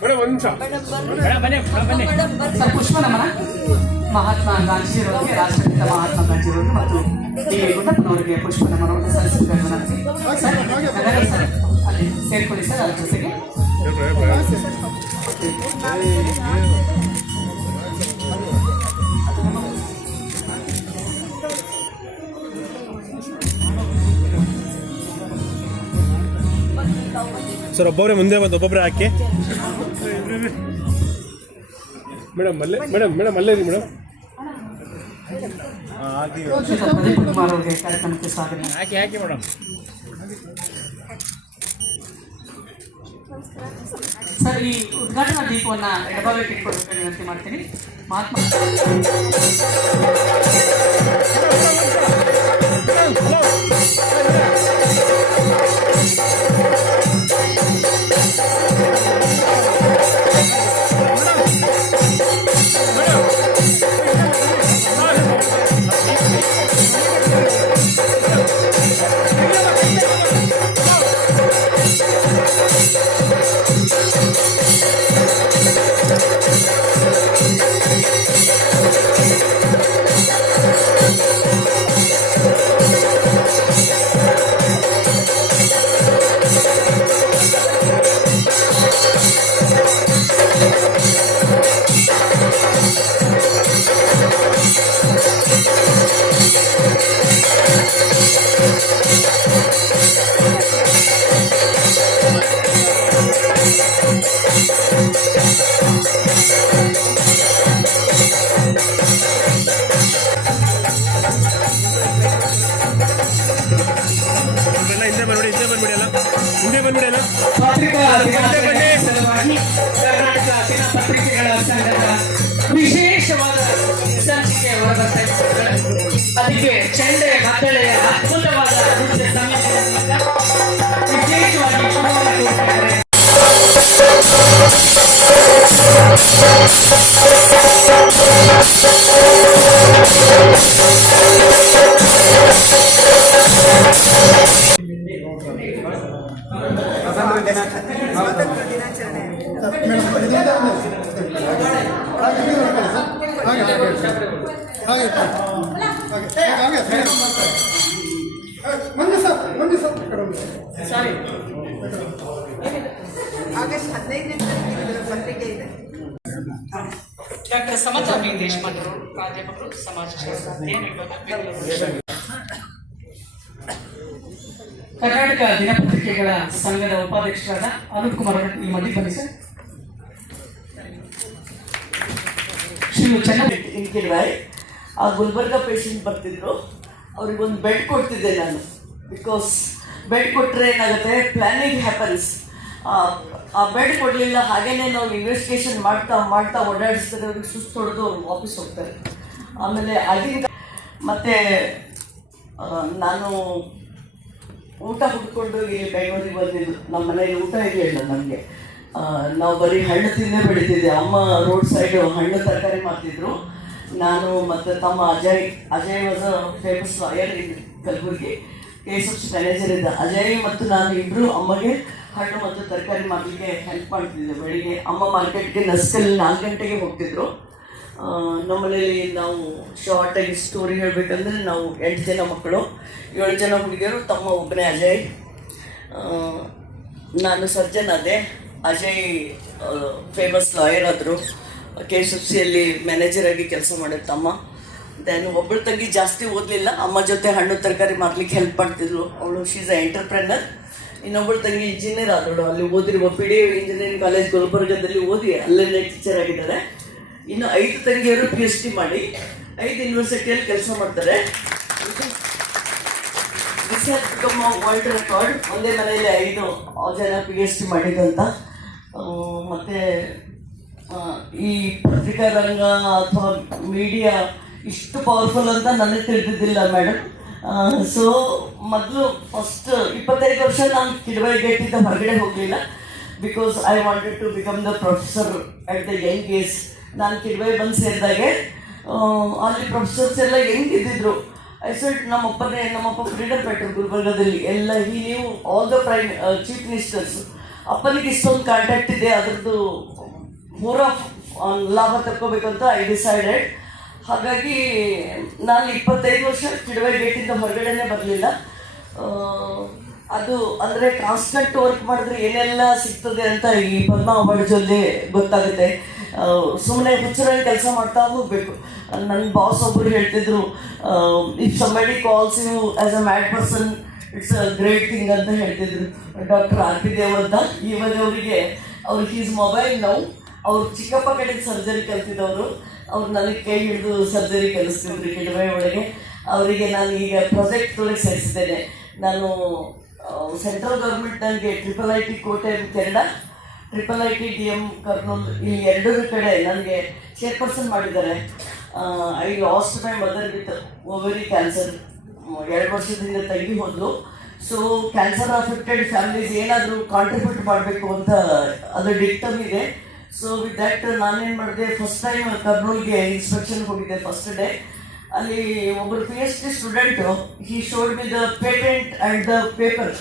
Sir ಪುಷ್ಪ ನಮನ ಮಹಾತ್ಮ ಗಾಂಧೀಜಿಯವರಿಗೆ, ರಾಷ್ಟ್ರಪಿತ ಮಹಾತ್ಮ ಗಾಂಧೀಜಿಯವರಿಗೆ ಮತ್ತು ಡಿ ಗುಂಡಪ್ಪನವರಿಗೆ ಪುಷ್ಪ ನಮನವನ್ನು ಸಲ್ಲಿಸಬೇಕು. ಸರ್ ಅಲ್ಲಿ ಸೇರ್ಕೊಳ್ಳಿ ಸರ್. ಅದ್ರ ಜೊತೆಗೆ ಸರ್ ಒಬ್ಬೊಬ್ಬರೇ ಮುಂದೆ ಬಂದು ಒಬ್ಬೊಬ್ಬರೇ ಹಾಕಿ ಮೇಡಮ್ ಅಲ್ಲೇ ರೀ ಮೇಡಮ್. ಪ್ರದೀಪ್ ಕುಮಾರ್ ಅವರಿಗೆ ಕಾರ್ಯಕ್ರಮಕ್ಕೆ ಸ್ವಾಗತ. ಹಾಕಿ ಮೇಡಮ್. ಸರ್ ಈ ಉದ್ಘಾಟನಾ ದೀಪವನ್ನು ಎಡಭಾಗಕ್ಕೆ ಇಟ್ಕೊಳ್ಬೇಕು ವಿನಂತಿ ಮಾಡ್ತೀನಿ. ಮಹಾತ್ಮ ಕರ್ನಾಟಕ ದಿನಪತ್ರಿಕೆಗಳ ಸಂಘದ ವಿಶೇಷವಾದ ಸಂಚಿಕೆ ಹೊರಬರ್ತಾ ಇದೆ. ಅದಕ್ಕೆ ಚೆಂಡೆ ಮದ್ದಳೆಯ ಅದ್ಭುತವಾದ ನೃತ್ಯ ಸಂಯೋಜನೆಯಿಂದ ವಿಶೇಷವಾಗಿ ಶುಭವಾಗುತ್ತಿದ್ದಾರೆ. ಡಾಕ್ಟರ್ ಸಮತಾ ದೇಶಪಾಂಡೆ ಪ್ರಾಧ್ಯಾಪಕರು ಸಮಾಜಶಾಸ್ತ್ರ, ಕರ್ನಾಟಕ ದಿನಪತ್ರಿಕೆಗಳ ಸಂಘದ ಉಪಾಧ್ಯಕ್ಷರಾದ ಅನೂಪ್ ಕುಮಾರ್ ಅವರು ಈ ಮಧ್ಯೆ ಬನ್ನಿ ಸರ್. ಆ ಗುಲ್ಬರ್ಗ ಪೇಷಂಟ್ ಬರ್ತಿದ್ರು, ಅವ್ರಿಗೊಂದು ಬೆಡ್ ಕೊಡ್ತಿದ್ದೆ ನಾನು. ಬಿಕಾಸ್ ಬೆಡ್ ಕೊಟ್ಟರೆ ಏನಾಗುತ್ತೆ, ಪ್ಲ್ಯಾನಿಂಗ್ ಹ್ಯಾಪನ್ಸ್. ಆ ಬೆಡ್ ಕೊಡಲಿಲ್ಲ, ಹಾಗೇನೆ ನಾವು ಇನ್ವೆಸ್ಟಿಗೇಷನ್ ಮಾಡ್ತಾ ಓಡಾಡಿಸ್ತಾರೆ, ಅವ್ರಿಗೆ ಸುಸ್ತು ಹೊಡೆದು ಅವ್ರು ವಾಪಸ್ ಹೋಗ್ತಾರೆ. ಆಮೇಲೆ ಆಗಿನ ಮತ್ತು ನಾನು ಊಟ ಹುಡ್ಕೊಂಡು ಇಲ್ಲಿ ಬೆಂಗಳೂರಿಗೆ ಬಂದಿದ್ದು. ನಮ್ಮ ಮನೇಲಿ ಊಟ ಇರಲಿಲ್ಲ ನಮಗೆ. ನಾವು ಬರೀ ಹಣ್ಣು ತಿಂದೇ ಬೆಳೀತಿದ್ದೆ. ಅಮ್ಮ ರೋಡ್ ಸೈಡು ಹಣ್ಣು ತರಕಾರಿ ಮಾಡ್ತಿದ್ರು. ನಾನು ಮತ್ತು ತಮ್ಮ Ajay was famous lawyer in Kalaburagi, KSFC manager ಇದ್ದ. ಅಜಯ್ ಮತ್ತು ನಾನು ಇಬ್ಬರು ಅಮ್ಮಗೆ ಹಣ್ಣು ಮತ್ತು ತರಕಾರಿ ಮಾಡಲಿಕ್ಕೆ ಹೆಲ್ಪ್ ಮಾಡ್ತಿದ್ದೆ. ಬೆಳಿಗ್ಗೆ ಅಮ್ಮ ಮಾರ್ಕೆಟ್ಗೆ ನಸ್ಕಲ್ಲಿ 4 ಗಂಟೆಗೆ ಹೋಗ್ತಿದ್ರು. ನಮ್ಮನೇಲಿ ನಾವು ಶಾರ್ಟಾಗಿ ಸ್ಟೋರಿ ಹೇಳಬೇಕಂದ್ರೆ ನಾವು 8 ಜನ ಮಕ್ಕಳು, 7 ಜನ ಹುಡುಗಿಯರು, ತಮ್ಮ ಒಬ್ಬನೇ ಅಜಯ್. ನಾನು ಸರ್ಜನ್ ಆದೆ. ಅಜಯ್ ಫೇಮಸ್ ಲಾಯರ್ ಆದರು, KSFCಯಲ್ಲಿ ಮ್ಯಾನೇಜರಾಗಿ ಕೆಲಸ ಮಾಡಿದ ತಮ್ಮ. ದೆನ್ ಒಬ್ಬಳು ತಂಗಿ ಜಾಸ್ತಿ ಓದಲಿಲ್ಲ, ಅಮ್ಮ ಜೊತೆ ಹಣ್ಣು ತರಕಾರಿ ಮಾರ್ಲಿಕ್ಕೆ ಹೆಲ್ಪ್ ಮಾಡ್ತಿದ್ಲು. ಅವಳು ಶೀಸ್ ಅ ಎಂಟರ್ಪ್ರೆನರ್. ಇನ್ನೊಬ್ಬಳು ತಂಗಿ ಇಂಜಿನಿಯರ್ ಆದಳು, ಅಲ್ಲಿ ಓದಿರುವ PDA ಇಂಜಿನಿಯರಿಂಗ್ ಕಾಲೇಜ್ ಗುಲ್ಬರ್ಗದಲ್ಲಿ ಓದಿ ಅಲ್ಲೇ ಟೀಚರ್ ಆಗಿದ್ದಾರೆ. ಇನ್ನು 5 ತಂಗಿಯರು PhD ಮಾಡಿ 5 ಯೂನಿವರ್ಸಿಟಿಯಲ್ಲಿ ಕೆಲಸ ಮಾಡ್ತಾರೆ. This has become a world record. ಒಂದೇ ಮನೆಯಲ್ಲಿ 5 ಜನ PhD ಮಾಡಿದಂತ. ಮತ್ತು ಈ ಪತ್ರಿಕಾ ರಂಗ ಅಥವಾ ಮೀಡಿಯಾ ಇಷ್ಟು ಪವರ್ಫುಲ್ ಅಂತ ನನಗೆ ತಿಳಿದಿದ್ದಿಲ್ಲ ಮೇಡಮ್. ಸೊ ಮೊದಲು ಫಸ್ಟ್ 25 ವರ್ಷ ನಾನು ಕಿಡಬೈ ಗೇಟಿಂದ ಹೊರಗಡೆ ಹೋಗಲಿಲ್ಲ. Because I wanted to become the professor at the young age. ನಾನು ಕಿಡಬೈ ಬಂದು ಸೇರಿದಾಗೆ ಅಲ್ಲಿ ಪ್ರೊಫೆಸರ್ಸ್ ಎಲ್ಲ ಹೆಂಗಿದ್ದಿದ್ರು. ಐ ಸೆಡ್ ನಮ್ಮಪ್ಪ ಫ್ರೀಡಮ್ ಫೈಟರ್ ಗುಲ್ಬರ್ಗದಲ್ಲಿ ಎಲ್ಲ ನೀವು ಆಲ್ ದ ಚೀಫ್ ಮಿನಿಸ್ಟರ್ಸ್ ಅಪ್ಪನಿಗೆ ಇಷ್ಟೊಂದು ಕಾಂಟ್ಯಾಕ್ಟ್ ಇದೆ, ಅದ್ರದ್ದು ಪೂರ ಲಾಭ ತಕ್ಕೋಬೇಕಂತ ಐ ಡಿಸೈಡೆಡ್. ಹಾಗಾಗಿ ನಾನು 25 ವರ್ಷ ಕಿಡವೆ ಗೇಟಿಂದ ಹೊರಗಡೆನೇ ಬರಲಿಲ್ಲ. ಅದು ಅಂದರೆ ಕಾನ್ಸ್ಟೆಂಟ್ ವರ್ಕ್ ಮಾಡಿದ್ರೆ ಏನೆಲ್ಲ ಸಿಗ್ತದೆ ಅಂತ ಈ ಪದ್ಮ ಬಡ್ಜಲ್ಲಿ ಗೊತ್ತಾಗುತ್ತೆ. ಸುಮ್ಮನೆ ಹುಚ್ಚರಾಗಿ ಕೆಲಸ ಮಾಡ್ತಾ ಹೋಗಬೇಕು. ನನ್ನ ಬಾಸ್ ಒಬ್ಬರು ಹೇಳ್ತಿದ್ರು, if somebody calls you as a mad person, it's a great thing ಅಂತ ಹೇಳ್ತಿದ್ರು. ಡಾಕ್ಟರ್ ಆರ್ ಪಿ ದೇವ್ ಅಂತ. ಇವಾಗ ಅವ್ರಿಗೆ ಈಸ್ ಮೊಬೈಲ್ ನಾವು. ಅವ್ರು ಚಿಕ್ಕಪ್ಪ ಕಡೆ ಸರ್ಜರಿ ಕಲ್ತಿದ್ದವರು. ಅವ್ರು ನನಗೆ ಕೈ ಹಿಡಿದು ಸರ್ಜರಿ ಕಲಿಸ್ತಿದ್ರು ಕಿಡವೆ ಒಳಗೆ. ಅವರಿಗೆ ನಾನು ಈಗ ಪ್ರಾಜೆಕ್ಟ್ ಒಳಗೆ ಸೇರಿಸಿದ್ದೇನೆ. ನಾನು ಸೆಂಟ್ರಲ್ ಗೌರ್ಮೆಂಟ್ ನನಗೆ IIIT ಕೋಟೆ ಕೆನಡಾ, IIIT DM ಕರ್ನೂಲ್, ಈ ಎರಡೂ ಕಡೆ ನನಗೆ ಚೇರ್ಪರ್ಸನ್ ಮಾಡಿದ್ದಾರೆ. I lost my mother with ovary cancer. 2 ವರ್ಷದಿಂದ ತಂಗಿ ಹೋದ್ಲು. ಸೊ ಕ್ಯಾನ್ಸರ್ ಅಫೆಕ್ಟೆಡ್ ಫ್ಯಾಮಿಲೀಸ್ ಏನಾದರೂ ಕಾಂಟ್ರಿಬ್ಯೂಟ್ ಮಾಡಬೇಕು ಅಂತ ಅದು ಡಿಕ್ಟಮ್ ಇದೆ. ಸೊ ವಿತ್ ದ್ಯಾಟ್ ನಾನೇನು ಮಾಡಿದೆ, ಫಸ್ಟ್ ಟೈಮ್ ಕರ್ನೂಲ್ಗೆ ಇನ್ಸ್ಪೆಕ್ಷನ್ಗೆ ಹೋಗಿದ್ದೆ ಫಸ್ಟ್ ಡೇ. ಅಲ್ಲಿ ಒಬ್ಬರು PhD student, he showed me the patent and the paper.